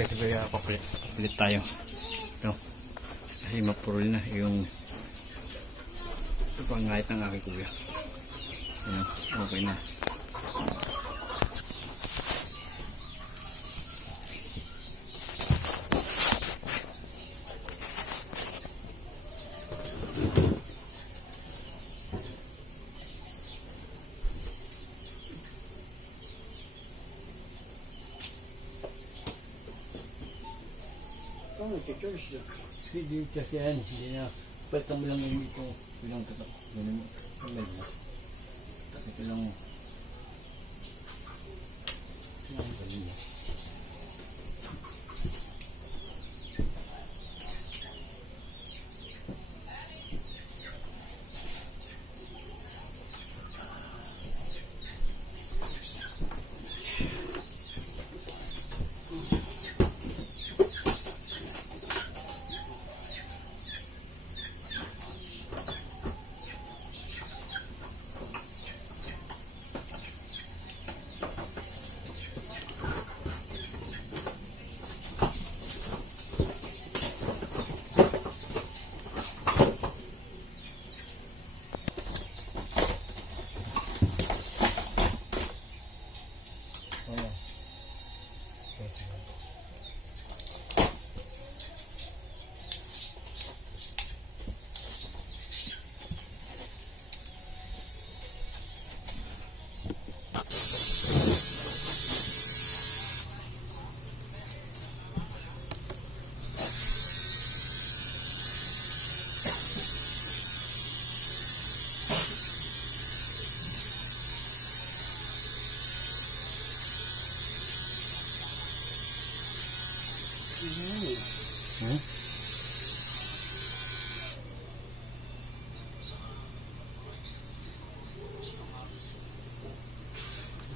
Pwede ba papalit tayo, no? Kasi mapurol na yung pangahit ng aking kuya. Okay na. Hindi kasi yan, hindi na palitan mo lang yung itong bilang tatak. Ganun mo, kamay mo. Takit ko lang. Ganun mo.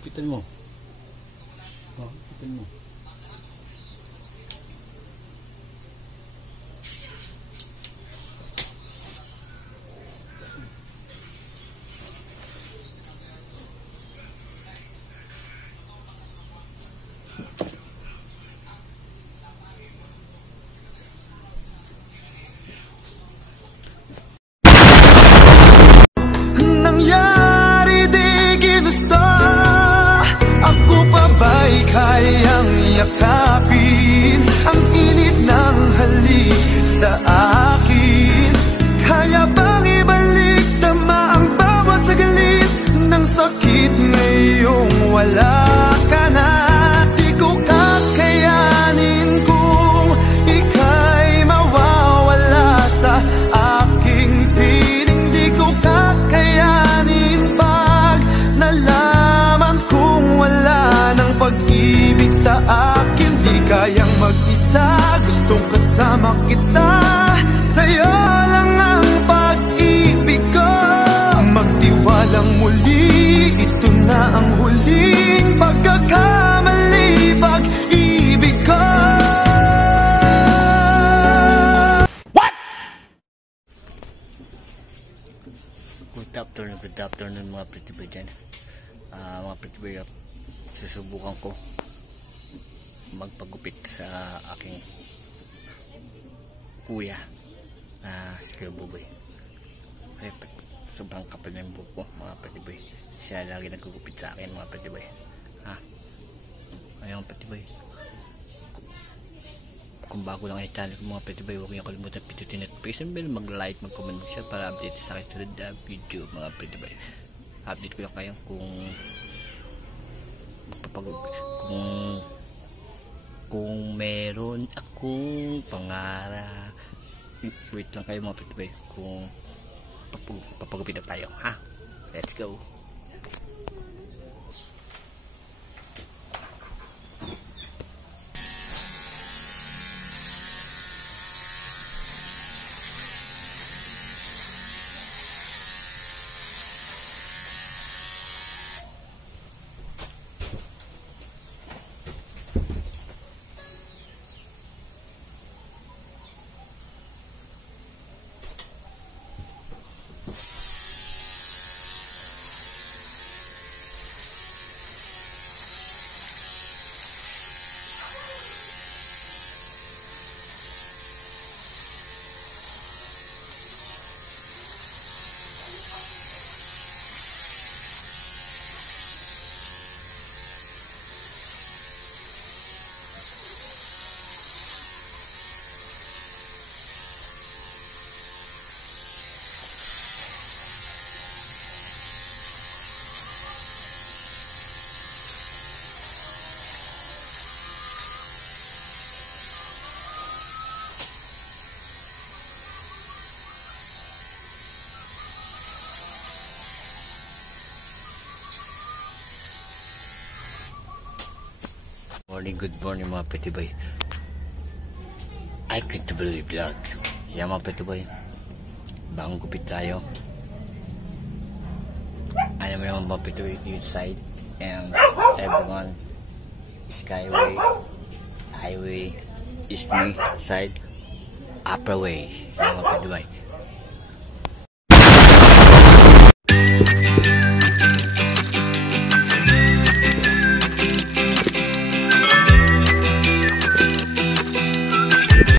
Ipitan mo. Oh, ipitan mo. Kayang yakapin ang init ng halik sa akin. Kaya bang ibalik tama ang bawat sagalit ng sakit ngayong wala ka na. Di ko kakayanin kung ika'y mawawala sa aking piling. Di ko kakayanin pag nalaman kong wala ng pag-ibig sa akin. Di kayang mag-isa, gustong kasama kita. Sa'yo lang ang pag-ibig ko. Magtiwalang muli, ito na ang huling pagkakamali. Pag-ibig ko. What? Good afternoon mga pretty boy dyan. Mga pretty boy, susubukan ko magpagupit sa aking kuya na si Kuya Buboy. Sobrang kapal ng buhok ko mga patiboy. Siya lagi nagugupit sa akin mga patiboy. Ayun patiboy, kung bago lang ay channel ko mga patiboy, huwag niyo kalimutan pindutin notification bell, mag-like, mag-comment siya para update sa akin sunod na video mga patiboy. Update ko lang kayo kung meron akong pangarap. Wait lang kayo mga pretty boy, kung papagupit na tayo, ha? Let's go. Good morning mga pretty boy. I can't believe that. Yan mga pretty boy. Bagong gupit tayo. Ano mo yung mga pretty boy inside. And everyone, skyway, highway, is me side, upper way. Yan mga pretty boy.